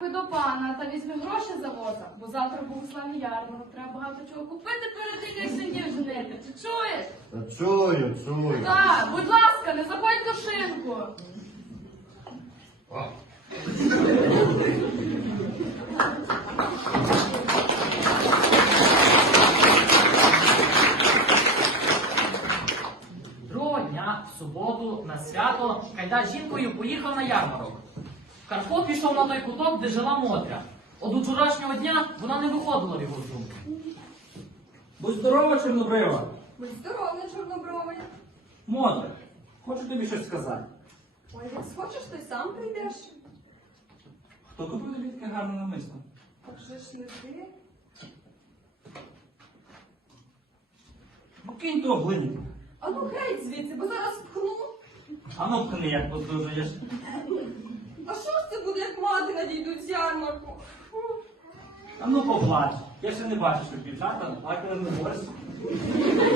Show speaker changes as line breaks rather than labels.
до пана та візьми гроші за воза, бо завтра Богославний ярмарок. Треба багато чого купити перед тим, як синів женити. Чи чуєш?
Та чую.
Так, будь ласка, не заходь до шинку.
Другого дня, в суботу, на свято, Кайда з жінкою поїхав на ярмарок. Карпо пішов на той куток, де жила Мотря. От учорашнього дня вона не виходила в його з думки.
Будь здорова, чорнобрива.
Будь здорова, чорнобровий.
Мотре, хочу тобі щось сказати.
Ой, як схочеш, то й сам прийдеш.
Хто купив тобі таке гарне намисто?
А вже ж не ти.
Ну кинь того глиніка.
А ну геть звідси, бо зараз пхну.
А ну пхни, як подужуєш.
А що ж це буде, як мати надійдуть з ярмарку?
А ну поплач. Я ще не бачу, що дівчата, а коли не борсь.